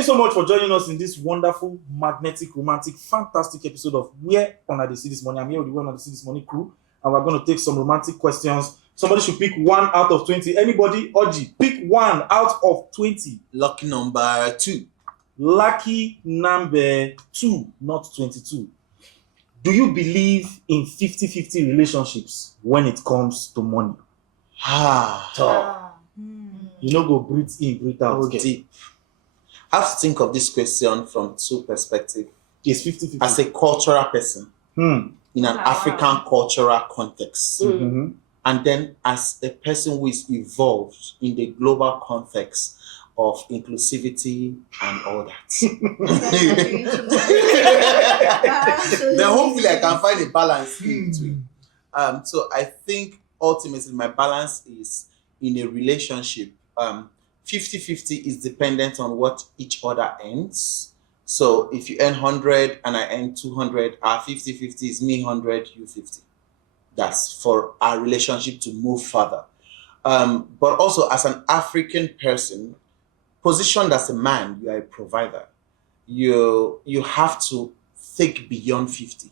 you so much for joining us in this wonderful, magnetic, romantic, fantastic episode of Where Una Dey See This Money. I'm here with the Where Una Dey See This Money crew, and we're going to take some romantic questions. Somebody should pick 1 out of 20. Anybody? Oji, pick 1 out of 20. Lucky number 2. Lucky number 2, not 22. Do you believe in 50-50 relationships when it comes to money? You know, go breathe in, breathe out. Okay. Deep. I have to think of this question from 2 perspectives. It's 50-50. As a cultural person, in an African cultural context, and then as a person who is evolved in the global context of inclusivity and all that. Then hopefully I can find a balance in between. So I think ultimately my balance is in a relationship. 50-50 is dependent on what each other earns. So if you earn 100 and I earn 200, our 50-50 is me 100, you 50. That's for our relationship to move further. But also as an African person, positioned as a man, you are a provider. You have to think beyond 50.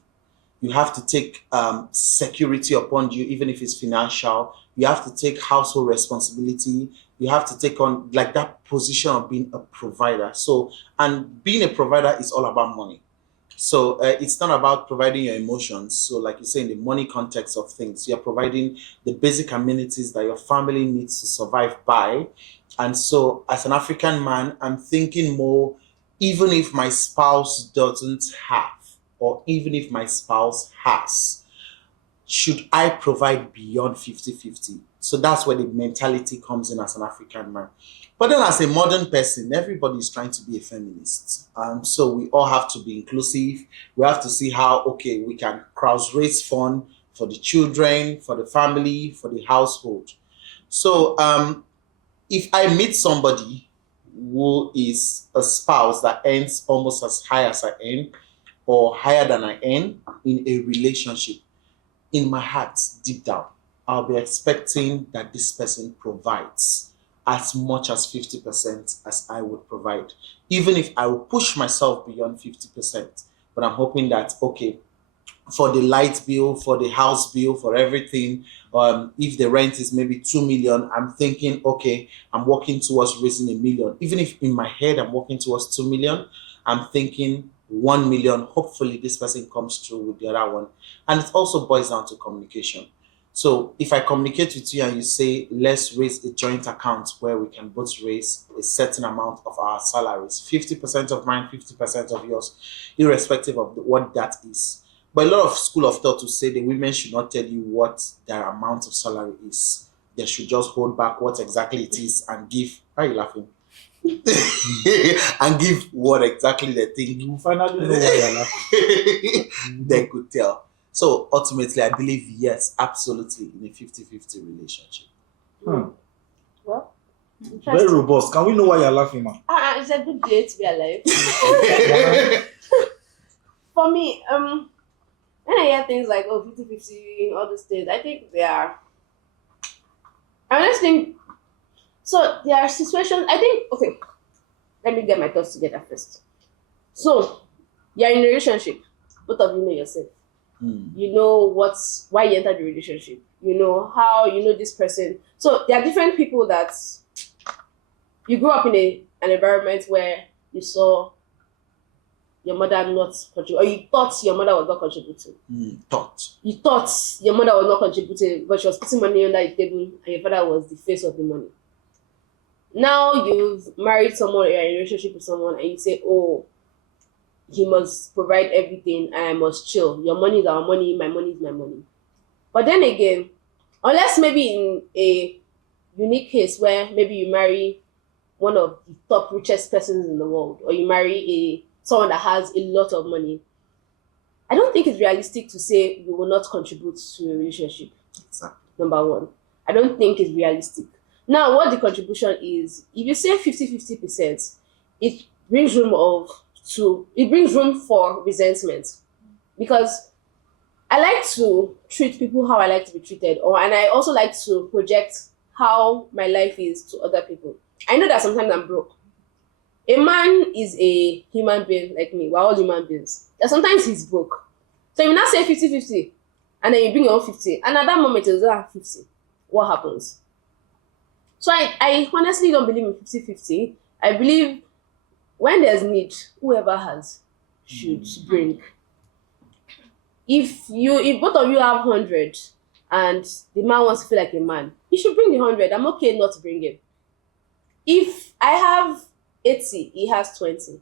You have to take security upon you, even if it's financial. You have to take household responsibility. You have to take on like that position of being a provider. So, and being a provider is all about money. So it's not about providing your emotions. So like you say, in the money context of things, you're providing the basic amenities that your family needs to survive by. And so as an African man, I'm thinking more, even if my spouse doesn't have, or even if my spouse has, should I provide beyond 50-50? So that's where the mentality comes in as an African man. But then as a modern person, everybody is trying to be a feminist. So we all have to be inclusive. We have to see how, okay, we can cross-raise fund for the children, for the family, for the household. So if I meet somebody who is a spouse that earns almost as high as I earn, or higher than I earn in a relationship, in my heart, deep down, I'll be expecting that this person provides as much as 50% as I would provide. Even if I will push myself beyond 50%, but I'm hoping that, okay, for the light bill, for the house bill, for everything, if the rent is maybe 2 million, I'm thinking, okay, I'm working towards raising 1 million. Even if in my head I'm working towards 2 million, I'm thinking 1 million, hopefully this person comes through with the other one. And it also boils down to communication. So if I communicate with you and you say, let's raise a joint account where we can both raise a certain amount of our salaries, 50% of mine, 50% of yours, irrespective of what that is. But a lot of school of thought to say the women should not tell you what their amount of salary is. They should just hold back what exactly it is and give. Why are you laughing? And give what exactly they think. You finally know why you're laughing. They could tell. So ultimately, I believe yes, absolutely, in a 50-50 relationship. Well, very robust. Can we know why you're laughing, man? It's a good day to be alive. For me, when I hear things like 50-50 in all the states, I think they are. I just think so. There are situations. I think okay. Let me get my thoughts together first. So you're in a relationship. Both of you know yourself. You know why you entered the relationship. You know how you know this person. So there are different people that you grew up in an environment where you saw your mother not contributing, or you thought your mother was not contributing. You thought your mother was not contributing, but she was putting money under the table, and your father was the face of the money. Now you've married someone, you're in a relationship with someone, and you say, oh, he must provide everything and I must chill. Your money is our money, my money is my money. But then again, unless maybe in a unique case where maybe you marry one of the top richest persons in the world, or you marry someone that has a lot of money, I don't think it's realistic to say you will not contribute to a relationship. Exactly. Number one. I don't think it's realistic. Now, what the contribution is, if you say 50-50%, it brings room for resentment, because I like to treat people how I like to be treated, and I also like to project how my life is to other people. I know that sometimes I'm broke. A man is a human being like me. We're all human beings. And sometimes he's broke. So you now say 50-50, and then you bring your own 50, and at that moment you don't have 50. What happens? So I honestly don't believe in 50-50. I believe when there's need, whoever has should bring. If both of you have 100 and the man wants to feel like a man, he should bring the 100. I'm okay not to bring it. If I have 80, he has 20,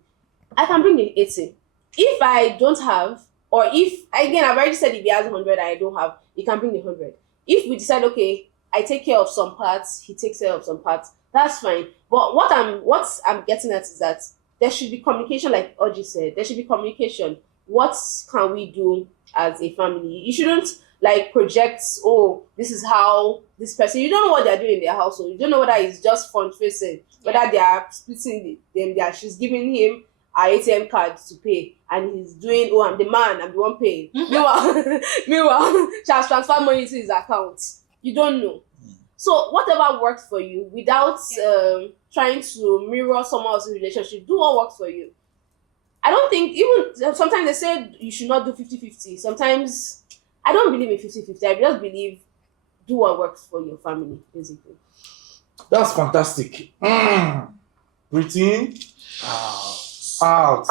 I can bring the 80. If I don't have, or if, again, I've already said if he has 100 and I don't have, he can bring the 100. If we decide, okay, I take care of some parts, he takes care of some parts, that's fine. But what I'm getting at is that there should be communication, like Oji said. There should be communication. What can we do as a family? You shouldn't like project, oh, this is how this person, you don't know what they're doing in their household. You don't know whether it's just front facing, whether they are splitting them, she's giving him her ATM card to pay, and he's doing, oh, I'm the man, I'm the one paying. Meanwhile, she has transferred money to his account. You don't know. So whatever works for you, without trying to mirror someone else's relationship, do what works for you. I don't think, even sometimes they say you should not do 50-50. Sometimes I don't believe in 50-50. I just believe do what works for your family, basically. That's fantastic. Breathe in, out.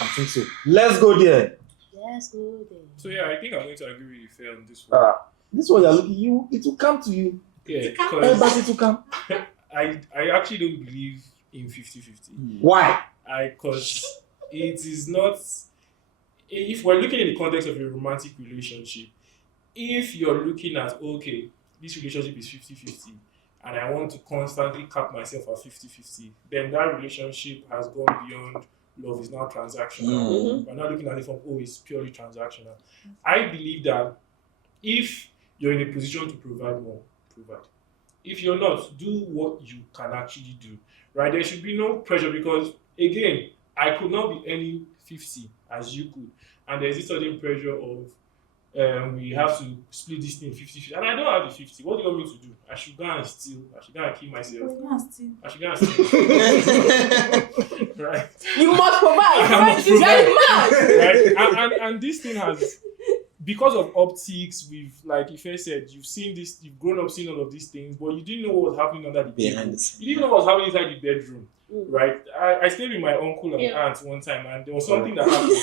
I think so. Let's go there. Let's go there. So yeah, I think I'm going to agree with you on this one. This one you're looking, it will come to you. Yeah, Everybody to come. I actually don't believe in 50-50. Why? Because it is not, if we're looking in the context of a romantic relationship, if you're looking at, okay, this relationship is 50-50 and I want to constantly cap myself at 50-50, then that relationship has gone beyond love, is now transactional. We're not looking at it from, oh, it's purely transactional. I believe that if you're in a position to provide more, provide. If you're not, do what you can actually do, right? There should be no pressure because, again, I could not be earning 50 as you could. And there's this certain pressure of we have to split this thing 50-50. And I don't have the 50. What do you want me to do? I should go and steal. I should go and kill myself. I should go and steal. Right? You must provide. I must You're provide. mad. Right? And this thing has, because of optics, we've, like Ife said, you've seen this, you've grown up seeing all of these things, but you didn't know what was happening under the bedroom. You didn't know what was happening inside the bedroom. Right? I stayed with my uncle and aunt one time, and there was something that happened.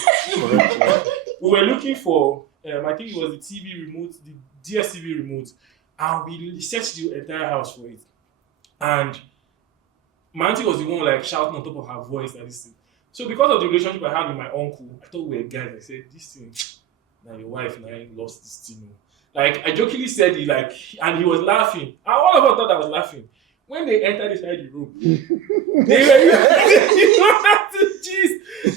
We were looking for, I think it was the TV remote, the DSTV remote, and we searched the entire house for it. And my auntie was the one like shouting on top of her voice and this thing. So because of the relationship I had with my uncle, I thought we were guys. I said, this thing, now your wife and I lost this thing. Like, I jokingly said it, like, and he was laughing. And all of us thought I was laughing. When they entered inside the room, they were gist.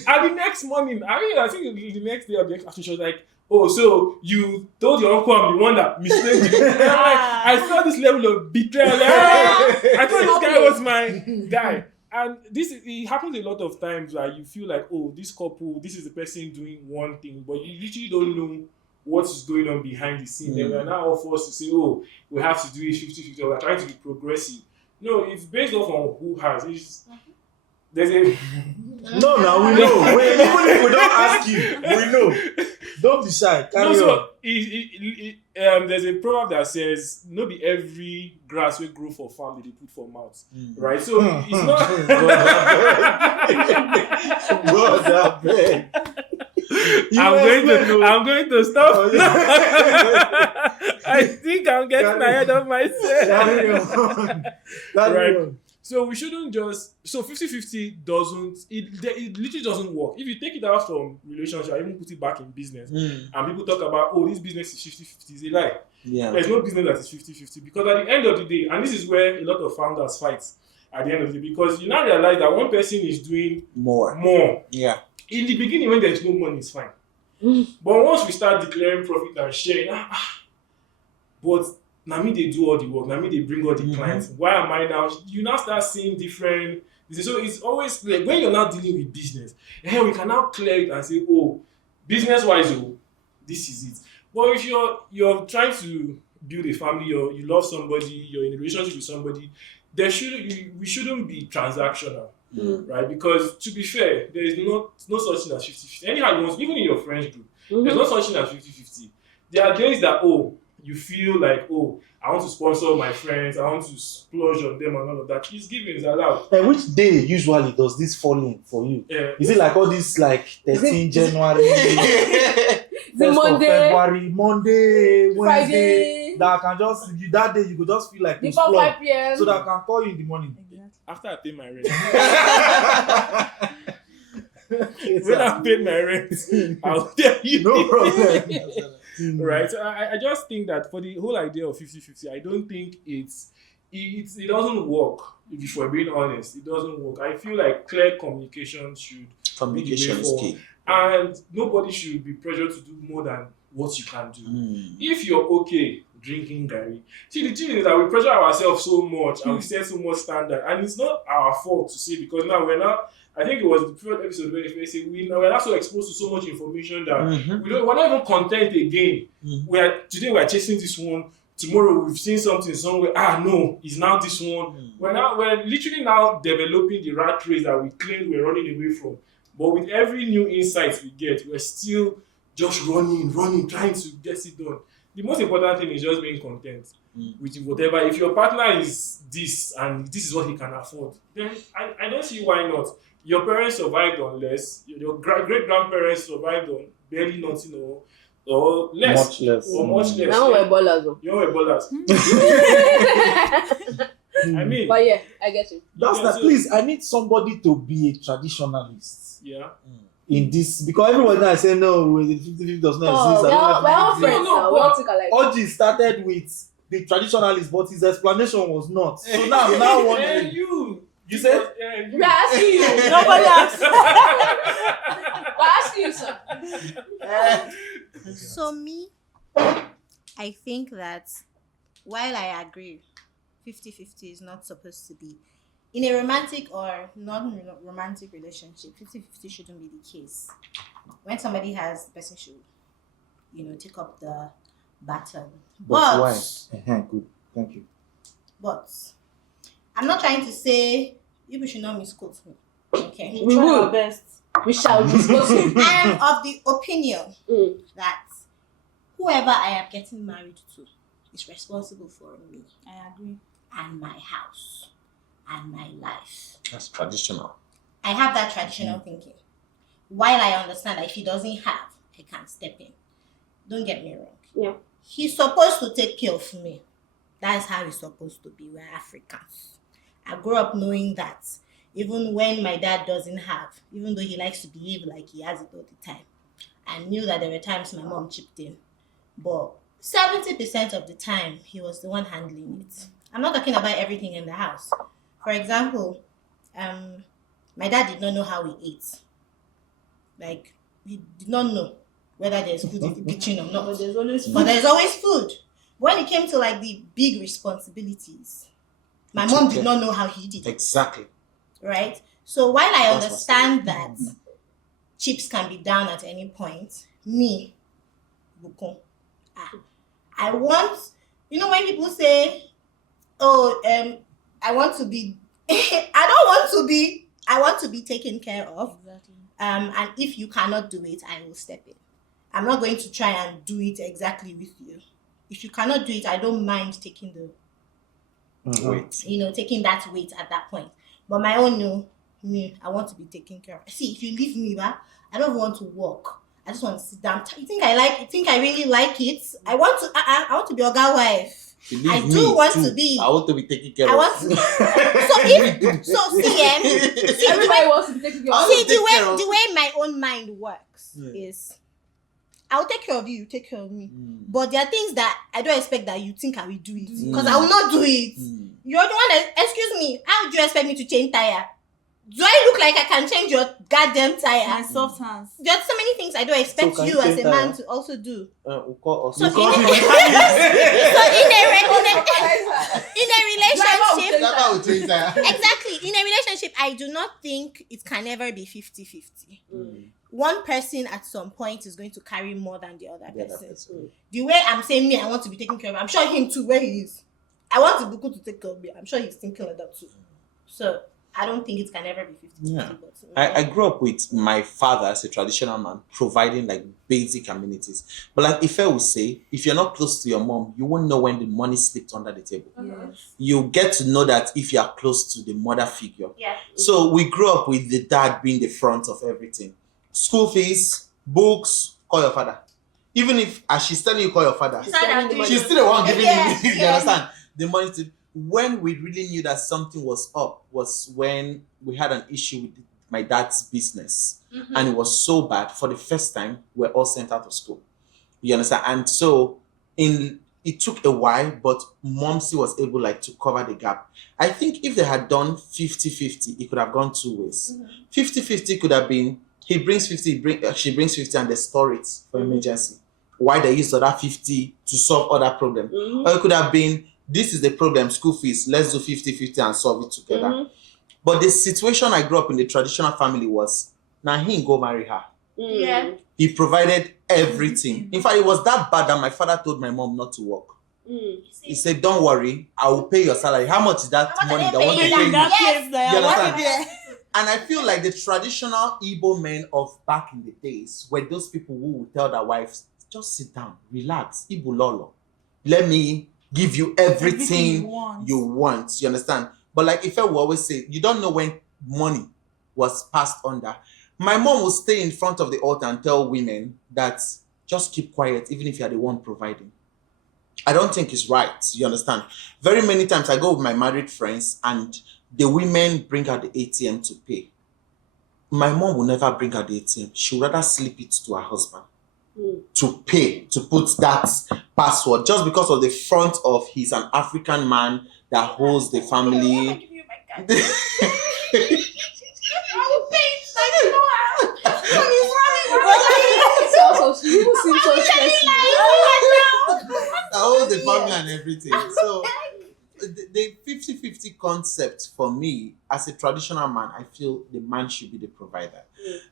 And the next morning, I think the next day or the next afternoon, she was like, oh, so you told your uncle I'm the one that misled you. I felt this level of betrayal. I thought this guy was my guy. And it happens a lot of times where you feel like, oh, this couple, this is the person doing one thing, but you literally don't know what is going on behind the scene. Then we're now all forced to say, oh, we have to do it 50-50, we're trying to be progressive. No, it's based off on who has. There's a... No, we know. Even if we don't ask you, we know. Don't be shy. Carry on. There's a proverb that says, "No be every grass will grow for farm, they put for mouth." Right? So it's not. God, I'm going to stop. I think I'm getting ahead of myself. Carry on. So we shouldn't just, so 50-50 doesn't, it literally doesn't work. If you take it out from relationship, I even put it back in business, and people talk about, oh, this business is 50-50, it's a lie. There's no business that is 50-50, because at the end of the day, and this is where a lot of founders fight at the end of the day, because you now realize that one person is doing more. Yeah. In the beginning, when there's no money, it's fine. But once we start declaring profit and sharing, but now me they do all the work, now me they bring all the clients. Why am I now? You now start seeing different. So it's always like when you're not dealing with business, we can now clear it and say, oh, business wise, oh, this is it. But if you're trying to build a family, or you love somebody, you're in a relationship with somebody, we shouldn't be transactional. right? Because to be fair, there is no such thing as 50-50. Anyhow, even in your friends group, there's no such thing as 50-50. There are days that, you feel like, I want to sponsor my friends, I want to splurge on them and all of that. It's given, it's allowed. And which day usually does this fall in for you? Is it like all this, like 13 January, 1st of February, Monday, Wednesday, Friday, that I can just, that day you could just feel like you before splurge, 5 p.m. so that I can call you in the morning? After I pay my rent. Okay, When I paid my rent, I'll tell you. no problem. Right? So I just think that for the whole idea of 50-50, I don't think it doesn't work. If we're being honest, it doesn't work. I feel like clear communication should Communication is key. and nobody should be pressured to do more than what you can do. If you're okay drinking Gary, see, the thing is that we pressure ourselves so much and we set so much standard, and it's not our fault to say, because now we're not. I think it was the previous episode where they say we're not so exposed to so much information that we're not even content again. Today we're chasing this one. Tomorrow we've seen something somewhere. No, it's now this one. We're literally now developing the rat race that we claim we're running away from. But with every new insight we get, we're still just running, trying to get it done. The most important thing is just being content with whatever. If your partner is this and this is what he can afford, then I don't see why not. Your parents survived on less. Your great-grandparents survived on barely nothing or less. Much less. Or much less. Now we're ballers though. You're ballers. I mean. But yeah, I get you. Please, I need somebody to be a traditionalist. Yeah. In this, because everyone now say no, the 50-50 does not exist. We're all friends No, now. We all think alike. Oji started with the traditionalist, but his explanation was not. So now I'm now wondering. You said? We're asking you. Nobody asked. We're asking you, sir. So me, I think that while I agree 50-50 is not supposed to be in a romantic or non-romantic relationship, 50-50 shouldn't be the case. When somebody has, the person should, take up the baton. But why? Good. Thank you. But I'm not trying to say you should not misquote me. Okay. We will. Our best. We shall discuss it. I am of the opinion that whoever I am getting married to is responsible for me. I agree. And my house and my life. That's traditional. I have that traditional thinking. While I understand that if he doesn't have, I can step in. Don't get me wrong. Yeah. He's supposed to take care of me. That's how it's supposed to be. We're Africans. I grew up knowing that even when my dad doesn't have, even though he likes to behave like he has it all the time, I knew that there were times my mom chipped in. But 70% of the time, he was the one handling it. I'm not talking about everything in the house. For example, my dad did not know how we ate. Like, he did not know whether there's food in the kitchen or not. But there's always food. But there's always food. When it came to like the big responsibilities, my mom did not know how he did it. Exactly. Right? So while I understand that chips can be down at any point, me, I want, when people say, I want to be, I want to be taken care of. Exactly. And if you cannot do it, I will step in. I'm not going to try and do it exactly with you. If you cannot do it, I don't mind taking the weight. Taking that weight at that point. But my own, I want to be taken care of. See, if you leave me, I don't want to walk. I just want to sit down. You think I really like it? I want to be a girl wife. I do want to be. I want to be taken care of. I want to. Everybody wants to be taken care of. See, the way my own mind works is, I'll take care of you, you take care of me. But there are things that I don't expect that you think I will do it. Because I will not do it. You're the one that, excuse me, how do you expect me to change tire? Do I look like I can change your goddamn tire? My soft hands. There are so many things I don't expect you as a man to also do. In In a relationship, exactly. In a relationship, I do not think it can ever be 50-50. One person at some point is going to carry more than the other person. The way I'm saying me, I want to be taken care of. I'm sure him too, where he is. I want Buku to take care of me. I'm sure he's thinking like that too. So I don't think it can ever be 50-50. Yeah. But I grew up with my father as a traditional man, providing like basic amenities. But like Ife will say, if you're not close to your mom, you won't know when the money slipped under the table. yes. You get to know that if you are close to the mother figure. Yeah. So we grew up with the dad being the front of everything. School fees, books, call your father. Even if, as she's telling you, call your father, she's still the one giving Yes, you, you yes. understand? The money to, when we really knew that something was up was when we had an issue with my dad's business. And it was so bad. For the first time, we're all sent out of school. You understand? And so it took a while, but Momsy was able like to cover the gap. I think if they had done 50-50, it could have gone two ways. 50-50 could have been he brings 50, she brings 50, and they store it for emergency. Why they use the other 50 to solve other problems. Or it could have been, this is the problem, school fees, let's do 50-50 and solve it together. But the situation I grew up in the traditional family was, now he go marry her. Yeah. He provided everything. In fact, it was that bad that my father told my mom not to work. He said, don't worry, I will pay your salary. How much is that money that want to pay you? You understand? And I feel like the traditional Igbo men of back in the days were those people who would tell their wives, just sit down, relax, Igbo lolo. Let me give you everything you want. You understand? But like Ife will always say, you don't know when money was passed under. My mom would stay in front of the altar and tell women that just keep quiet, even if you're the one providing. I don't think it's right. You understand? Very many times I go with my married friends and the women bring out the ATM to pay. My mom will never bring out the ATM. She would rather slip it to her husband to pay, to put that password, just because of the front of he's an African man that holds the family. That holds the family and everything. So the 50-50 concept for me, as a traditional man, I feel the man should be the provider.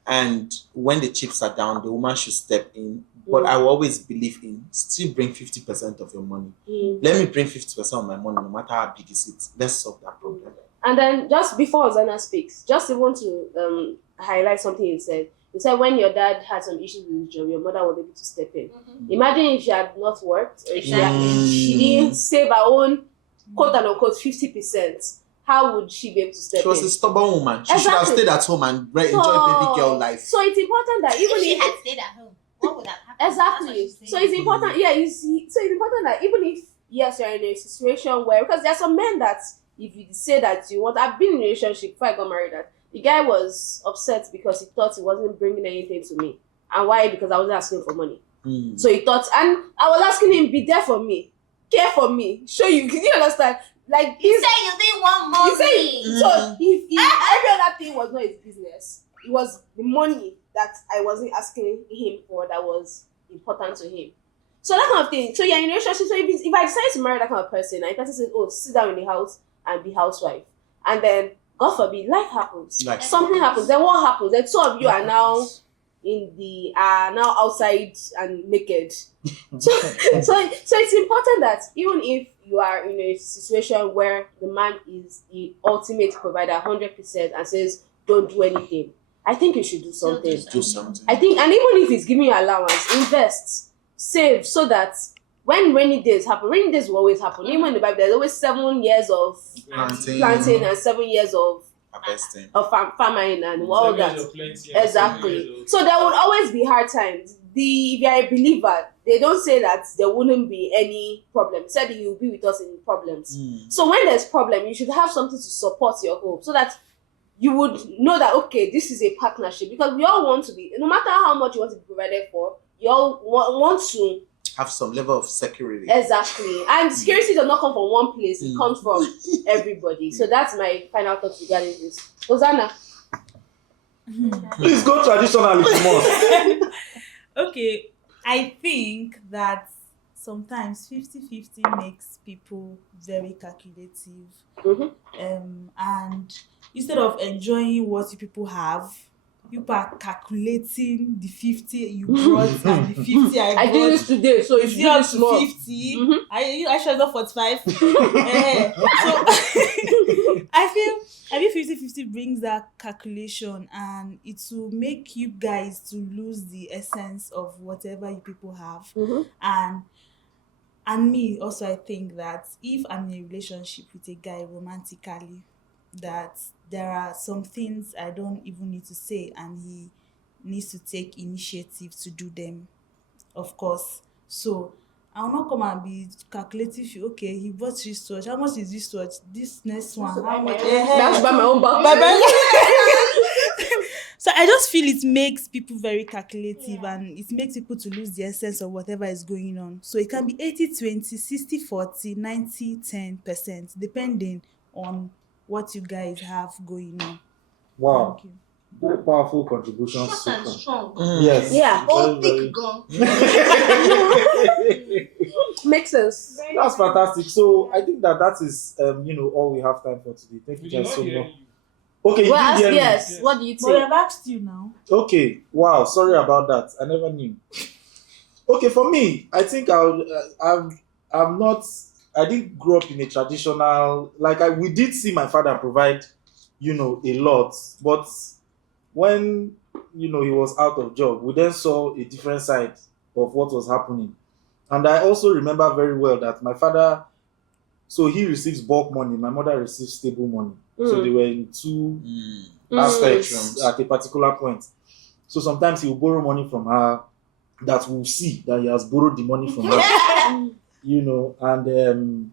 And when the chips are down, the woman should step in. But I will always believe in still bring 50% of your money. Let me bring 50% of my money, no matter how big is it. Let's solve that problem. And then just before Zana speaks, just want to highlight something you said. You said when your dad had some issues with his job, your mother was able to step in. Imagine if she had not worked, or if she didn't save her own quote unquote 50%. How would she be able to step in? She was a stubborn woman. She should have stayed at home and enjoy baby girl life. So it's important that even if she had stayed at home, what would have happened? Exactly. So it's important, you see. So it's important that even if, yes, you're in a situation where, because there are some men that, if you say that you want, I've been in a relationship before I got married, that the guy was upset because he thought he wasn't bringing anything to me. And why? Because I wasn't asking for money. So he thought, and I was asking him, be there for me, care for me, show you. Can you understand? Like, you say you didn't want money. So if every other thing was not his business, it was the money that I wasn't asking him for that was important to him. So that kind of thing. So you're in a relationship. So if I decide to marry that kind of person, and the person says, oh, sit down in the house and be housewife, and then God forbid, life happens. Something happens. Then what happens? Then two of you are now now outside and naked. So it's important that even if you are in a situation where the man is the ultimate provider 100% and says don't do anything, I think you should do something. I think, and even if it's giving you allowance, invest, save, so that when rainy days happen, rainy days will always happen. Even in the Bible, there's always 7 years of planting and 7 years of famine and all that. Exactly. So there would always be hard times. If you're a believer, they don't say that there wouldn't be any problem. They said that you'll be with us in problems. So when there's problem, you should have something to support your hope, so that you would know that, okay, this is a partnership. Because we all want to be, no matter how much you want to be provided for, you all want to have some level of security. Exactly. And security does not come from one place, it comes from everybody. So that's my final thoughts regarding this. Hosanna. Please go traditionally more. Okay, I think that sometimes 50-50 makes people very calculative. And instead of enjoying what you people have, you are calculating the 50 you brought and the 50 I I brought. did this today, so Is it's it up this to small. 50? Mhm. I should not 45. So I feel 50-50 brings that calculation, and it will make you guys to lose the essence of whatever you people have. Mhm. And me also, I think that if I'm in a relationship with a guy romantically, that there are some things I don't even need to say, and he needs to take initiative to do them, of course. So I will not come and be calculative. Okay, he bought wristwatch. How much is wristwatch? This next one, how much? That's by my own back. So I just feel it makes people very calculative, and it makes people to lose the essence of whatever is going on. So it can be 80-20, 60-40, 90-10%, depending on what you guys have going on. Wow. Thank you. Very powerful contributions. Short So and far. strong. Yes. Yeah. Oh, Very, thick gun. Makes sense. That's fantastic. So I think that is all we have time for today. Thank We you did guys not so hear much. you. Okay, you Well, did ask hear me. yes. Yes. What do you But think? I've asked you now. Okay. Wow. Sorry about that. I never knew. Okay, for me, I think I'm not. I didn't grow up in a traditional we did see my father provide, a lot, but when he was out of job, we then saw a different side of what was happening, and I also remember very well that my father, so he receives bulk money, my mother receives stable money, so they were in two aspects at a particular point. So sometimes he will borrow money from her that we'll see that he has borrowed the money from her, and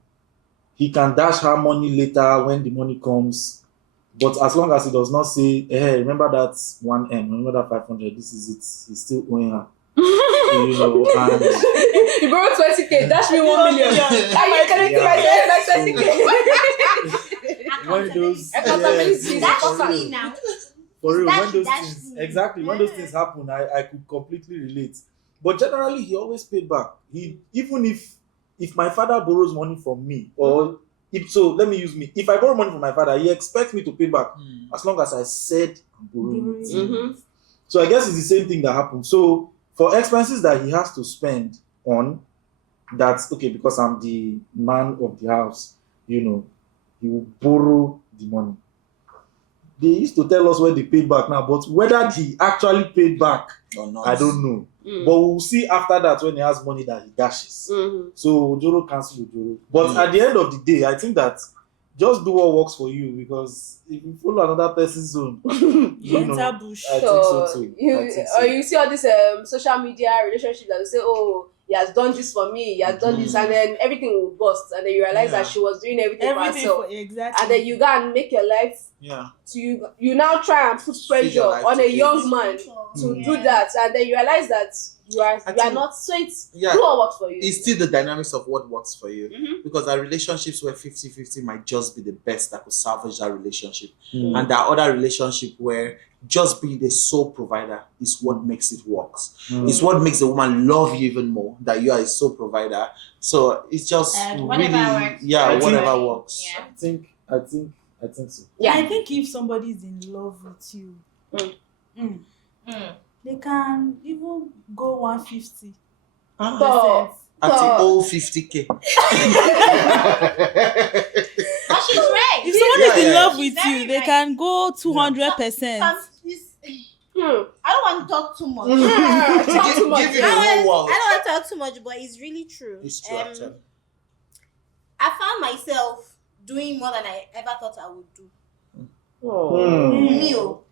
he can dash her money later when the money comes. But as long as he does not say, hey, remember that 1M, remember that 500, this is it, he's still owing her. And You borrowed 20K, dash me 1 million. Are you connecting my 20K? when those Accountability. That's me now. for real, Dash- when those dash things me. when those things happen, I could completely relate. But generally, he always paid back. Even if my father borrows money from me, or let me use me. If I borrow money from my father, he expects me to pay back as long as I said I'm borrowing it. Mm-hmm. So I guess it's the same thing that happens. So for expenses that he has to spend on, that's okay because I'm the man of the house. He will borrow the money. They used to tell us when they paid back now, but whether he actually paid back, Or not. I don't know. But we'll see after that when he has money that he dashes. Mm-hmm. So Ojoro cancel Ojoro. But at the end of the day, I think that just do what works for you, because if you follow another person's zone, Enter bush. I think so too. Or you see all this social media relationship that will say, oh, he has done this for me, he has done this, and then everything will burst, and then you realize that she was doing everything for herself. Exactly. And then you go and make your life. So you now try and put pressure on a young man to do that, and then you realize that you are not. So it's do what works for you. It's still the dynamics of what works for you. Mm-hmm. Because our relationships where 50-50 might just be the best that could salvage that relationship. Mm. And there are other relationships where just being the sole provider is what makes it work. It's what makes the woman love you even more, that you are a sole provider. So it's just whatever works. whatever works. Yeah. I think so. Yeah. I think if somebody is in love with you, they can even go 150. So, At the old 50K. But she's right. If someone is in love with She's you, very they right. can go 200%. I don't want to talk too much. Give you the whole world. I don't want to talk too much, but it's really true. It's true, actually. I found myself doing more than I ever thought I would do. Meal.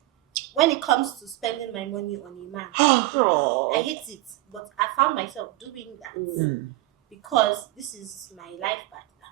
When it comes to spending my money on a man, I hate it, but I found myself doing that because this is my life partner.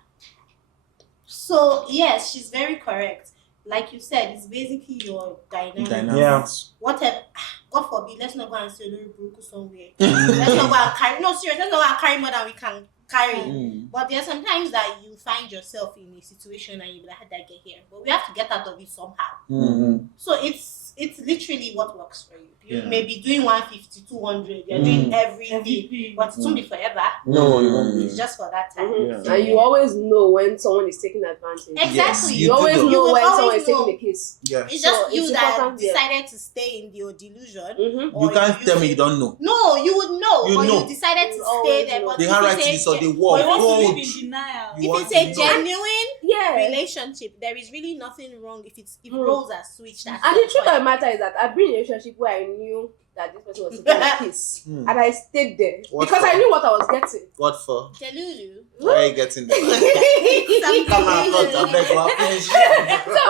So yes, she's very correct. Like you said, it's basically your dynamic. Yeah. Whatever. God forbid, let's not go and say Lori Buruku somewhere. Let's not go and carry. No, serious. Let's not go and carry more than we can carry. But there are sometimes that you find yourself in a situation and you be like, how did I get here? But we have to get out of it somehow. So it's it's literally what works for you. You Yeah. may be doing 150, 200. You're doing everything, but it won't be forever. No, it won't be. It's just for that time. Mhm. And you always know when someone is taking advantage. Exactly. You always do know will when always someone is taking know. the piss. Yeah. It's just So you it's that important, yeah. decided to stay in your delusion. Mm-hmm. You can't tell me you don't know. No, you would know, You but know. you decided to You stay always there. know. But They if have right it's to a this or they gen- walk. But you want to live Hold. in denial. You if want it's to a know. genuine Yeah. relationship, there is really nothing wrong if roles are switched. At And some the truth of point. the matter is that I've been in a relationship where I knew that this person was taking a piss. Hmm. And I stayed there. What because for? I knew what I was getting. What for? Delulu. Why are you getting there? Some Come on, delusion. I beg you, I'll finish. So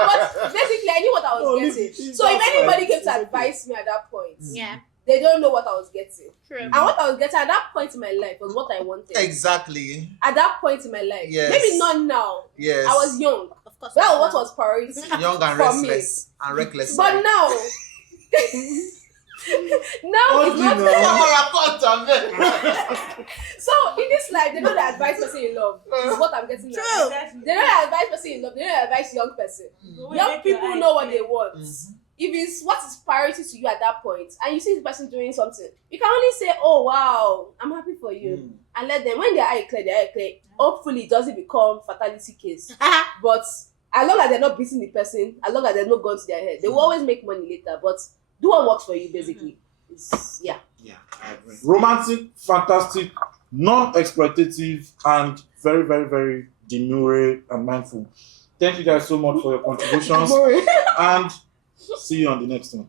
but basically I knew what I was No, getting. this So if that's anybody fine. came to advise me at that point, Yeah, they don't know what I was getting. true. And what I was getting at that point in my life was what I wanted. Exactly. At that point in my life. Yes. Maybe not now. Yes. I was young. Of course. That was what was priority. Young and for me. restless and reckless. But now now it's not so in this life they don't advise person in love. It's what I'm getting now. True. They don't advise person in love, they don't advise young person. Young people know what they want. If it's what is priority to you at that point and you see this person doing something, you can only say, oh wow, I'm happy for you. And let them, when their eye clear, hopefully it doesn't become fatality case. But as long as they're not beating the person, as long as there's no gun to their head, they will always make money later. But do what works for you basically. It's, yeah. Yeah, I agree. Romantic, fantastic, non-exploitative, and very, very, very demure and mindful. Thank you guys so much for your contributions. And see you on the next one.